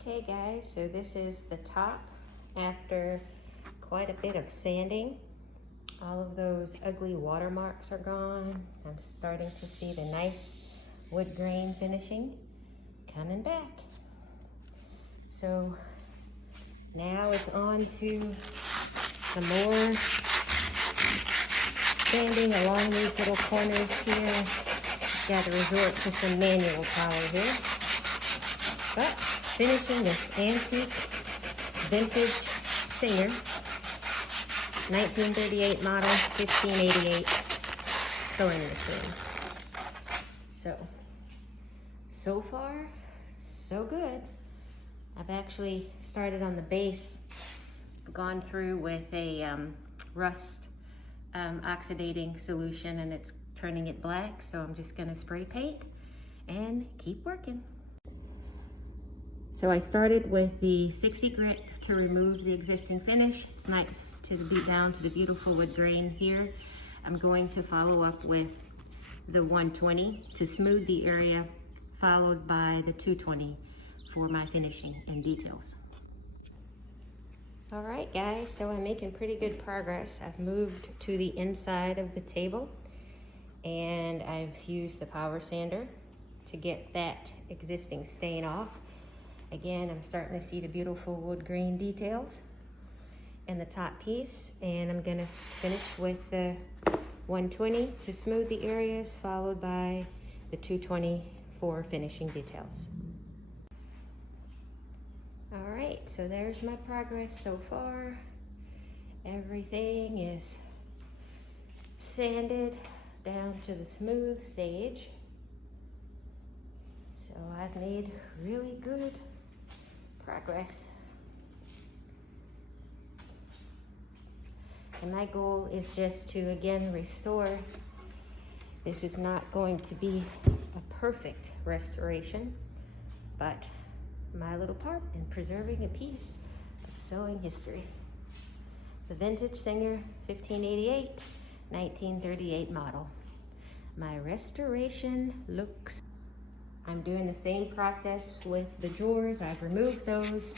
Okay guys, so this is the top after quite a bit of sanding. All of those ugly watermarks are gone. I'm starting to see the nice wood grain finishing coming back. So now it's on to some more sanding along these little corners here. Got to resort to some manual power here. But finishing this antique vintage Singer, 1938 model, 1588 sewing machine. So far, so good. I've actually started on the base, gone through with a rust oxidating solution, and it's turning it black, so I'm just gonna spray paint and keep working. So I started with the 60 grit to remove the existing finish. It's nice to beat down to the beautiful wood grain here. I'm going to follow up with the 120 to smooth the area, followed by the 220 for my finishing and details. All right guys, so I'm making pretty good progress. I've moved to the inside of the table and I've used the power sander to get that existing stain off. Again, I'm starting to see the beautiful wood grain details in the top piece, and I'm gonna finish with the 120 to smooth the areas, followed by the 220 for finishing details. All right, so there's my progress so far. Everything is sanded down to the smooth stage. So I've made really good progress. And my goal is just to, again, restore. This is not going to be a perfect restoration, but my little part in preserving a piece of sewing history. The vintage Singer 1588, 1938 model. My restoration looks. I'm doing the same process with the drawers. I've removed those,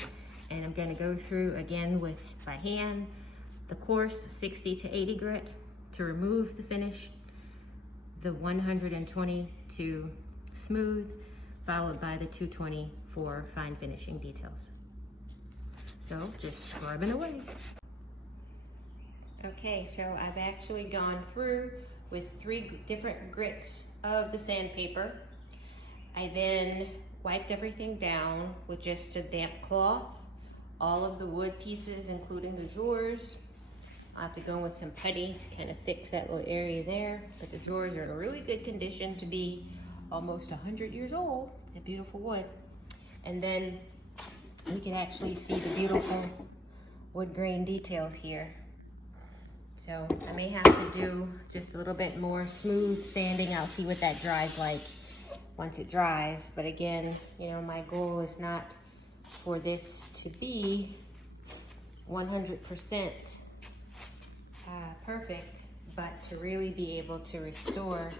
and I'm gonna go through again with, by hand, the coarse 60 to 80 grit to remove the finish, the 120 to smooth, followed by the 220 for fine finishing details. So just scrubbing away. Okay, so I've actually gone through with 3 different grits of the sandpaper. I then wiped everything down with just a damp cloth, all of the wood pieces, including the drawers. I have to go in with some putty to kind of fix that little area there, but the drawers are in a really good condition to be almost 100 years old. They're beautiful wood. And then you can actually see the beautiful wood grain details here. So I may have to do just a little bit more smooth sanding. I'll see what that dries like once it dries. But again, you know, my goal is not for this to be 100% perfect, but to really be able to restore,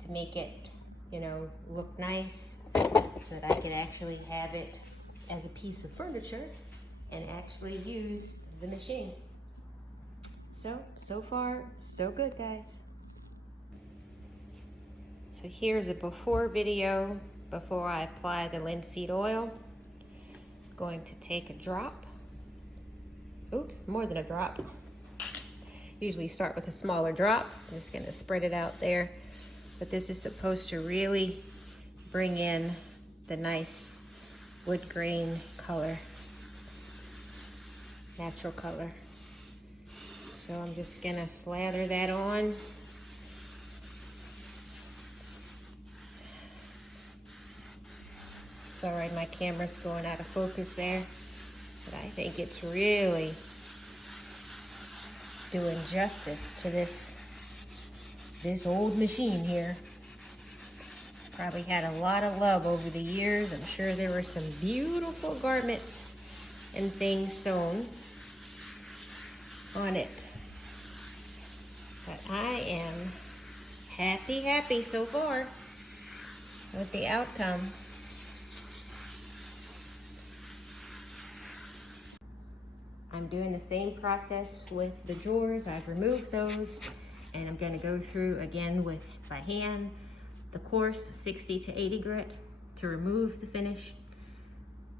to make it, you know, look nice, so that I can actually have it as a piece of furniture and actually use the machine. So far, so good, guys. So here's a before video before I apply the linseed oil. Going to take a drop. Oops, more than a drop. Usually start with a smaller drop. I'm just gonna spread it out there. But this is supposed to really bring in the nice wood grain color, natural color. So I'm just gonna slather that on. Sorry, my camera's going out of focus there, but I think it's really doing justice to this old machine here. Probably had a lot of love over the years. I'm sure there were some beautiful garments and things sewn on it. But I am happy so far with the outcome. I'm doing the same process with the drawers. I've removed those, and I'm gonna go through again with, by hand, the coarse 60 to 80 grit to remove the finish,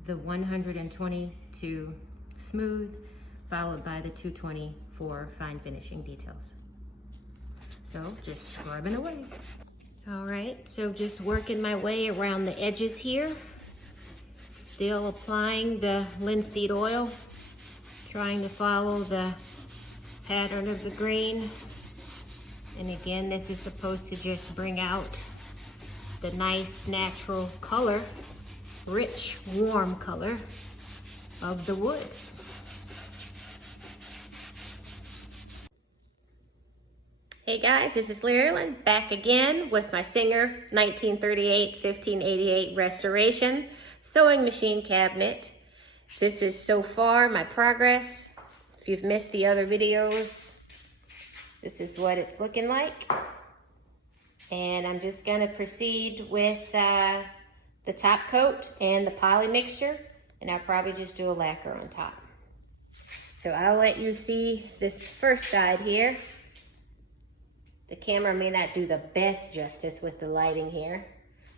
the 120 to smooth, followed by the 220 for fine finishing details. So just scrubbing away. All right, so just working my way around the edges here. Still applying the linseed oil, trying to follow the pattern of the grain. And again, this is supposed to just bring out the nice natural color, rich, warm color of the wood. Hey guys, this is Larry back again with my Singer 1938-1588 restoration sewing machine cabinet. This is so far my progress. If you've missed the other videos, this is what it's looking like. And I'm just gonna proceed with the top coat and the poly mixture, and I'll probably just do a lacquer on top. So I'll let you see this first side here. The camera may not do the best justice with the lighting here,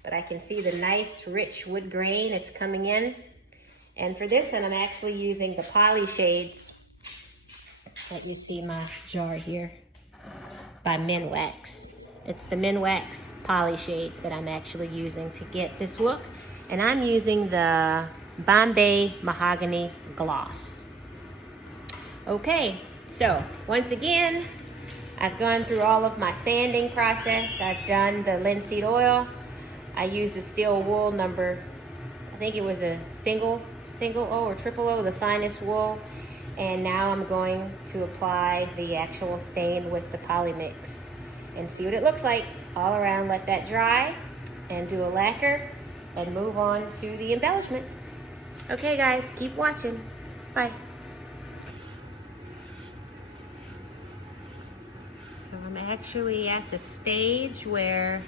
but I can see the nice rich wood grain it's coming in. And for this one, I'm actually using the poly shades. Let you see my jar here by Minwax. It's the Minwax poly shades that I'm actually using to get this look. And I'm using the Bombay Mahogany Gloss. Okay, so once again, I've gone through all of my sanding process. I've done the linseed oil. I used a steel wool number, I think it was a single O or triple O, the finest wool. And now I'm going to apply the actual stain with the poly mix and see what it looks like all around. Let that dry and do a lacquer and move on to the embellishments. Okay guys, keep watching. Bye. So I'm actually at the stage where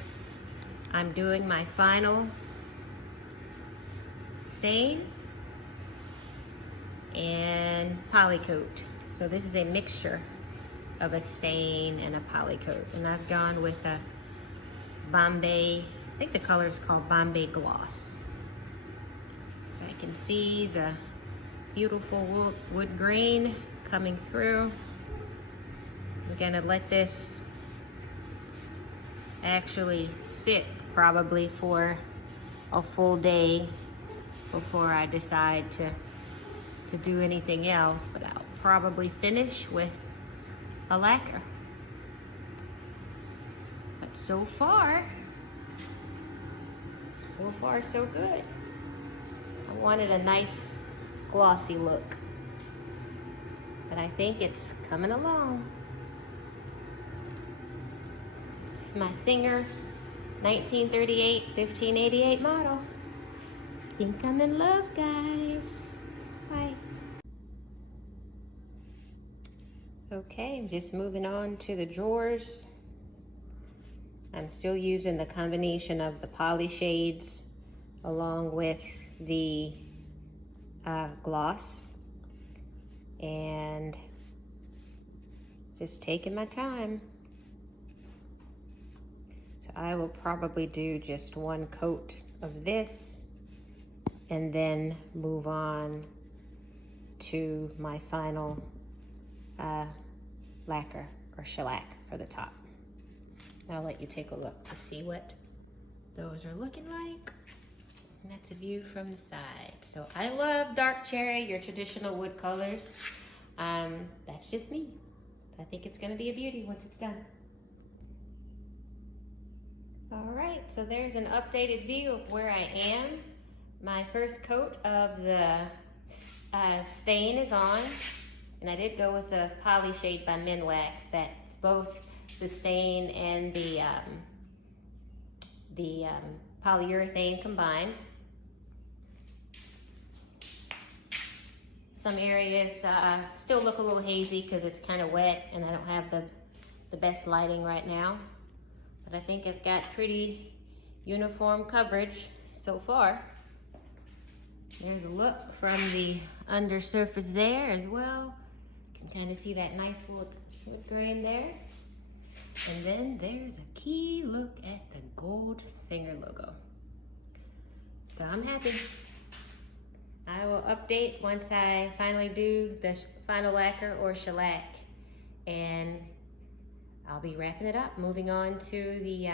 I'm doing my final stain and poly coat. So this is a mixture of a stain and a poly coat. And I've gone with a Bombay, I think the color is called Bombay Gloss. I can see the beautiful wood grain coming through. I'm gonna let this actually sit probably for a full day before I decide to do anything else, but I'll probably finish with a lacquer. But so far so good. I wanted a nice glossy look, but I think it's coming along. My Singer 1938-1588 model. I think I'm in love, guys. Bye. Okay, I'm just moving on to the drawers. I'm still using the combination of the poly shades along with the gloss, and just taking my time. So I will probably do just one coat of this and then move on to my final lacquer or shellac for the top. I'll let you take a look to see what those are looking like. And that's a view from the side. So I love dark cherry, your traditional wood colors. That's just me. I think it's gonna be a beauty once it's done. All right, so there's an updated view of where I am. My first coat of the stain is on, and I did go with the poly shade by Minwax. That's both the stain and the polyurethane combined. Some areas still look a little hazy because it's kind of wet and I don't have the best lighting right now. But I think I've got pretty uniform coverage so far. There's a look from the undersurface there as well. You can kind of see that nice wood grain there. And then there's a key look at the gold Singer logo. So I'm happy. I will update once I finally do the final lacquer or shellac, and I'll be wrapping it up, moving on to the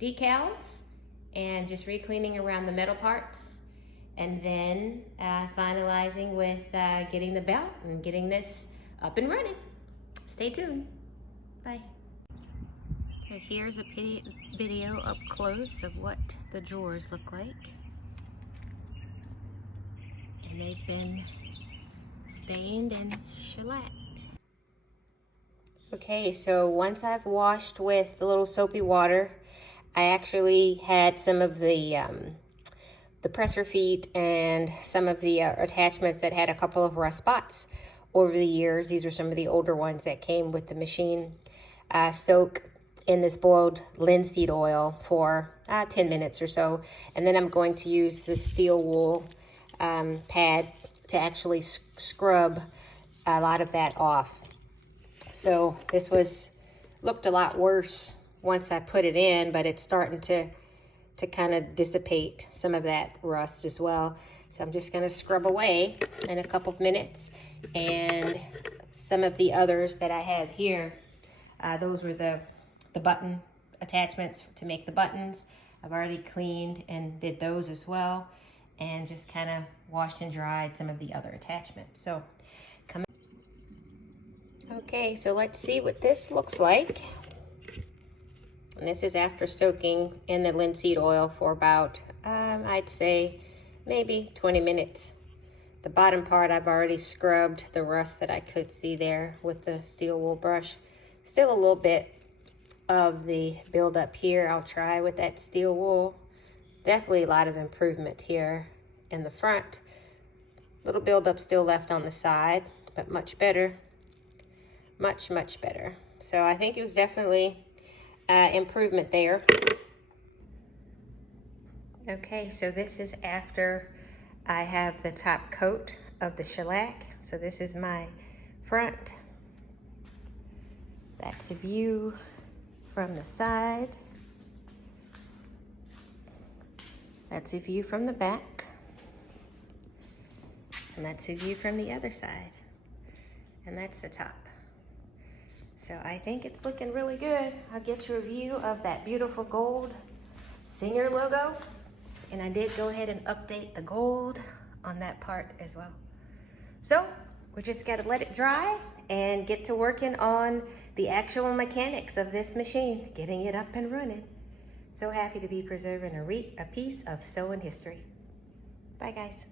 decals and just re-cleaning around the metal parts, and then finalizing with getting the belt and getting this up and running. Stay tuned. Bye. So here's a video up close of what the drawers look like. And they've been stained and shellacked. Okay, so once I've washed with the little soapy water, I actually had some of the presser feet and some of the attachments that had a couple of rust spots over the years. These are some of the older ones that came with the machine. Soak in this boiled linseed oil for 10 minutes or so, and then I'm going to use the steel wool pad to actually scrub a lot of that off. So this looked a lot worse once I put it in, but it's starting to kind of dissipate some of that rust as well. So I'm just going to scrub away in a couple of minutes. And some of the others that I have here, those were the button attachments to make the buttons. I've already cleaned and did those as well, and just kind of washed and dried some of the other attachments. So okay, so let's see what this looks like. And this is after soaking in the linseed oil for about, I'd say maybe 20 minutes. The bottom part I've already scrubbed the rust that I could see there with the steel wool brush. Still a little bit of the buildup here. I'll try with that steel wool. Definitely a lot of improvement here in the front. Little buildup still left on the side, but much better. Much, much better. So I think it was definitely improvement there. Okay, so this is after I have the top coat of the shellac. So this is my front. That's a view from the side. That's a view from the back. And that's a view from the other side. And that's the top. So I think it's looking really good. I'll get you a view of that beautiful gold Singer logo. And I did go ahead and update the gold on that part as well. So we just gotta let it dry and get to working on the actual mechanics of this machine, getting it up and running. So happy to be preserving a piece of sewing history. Bye guys.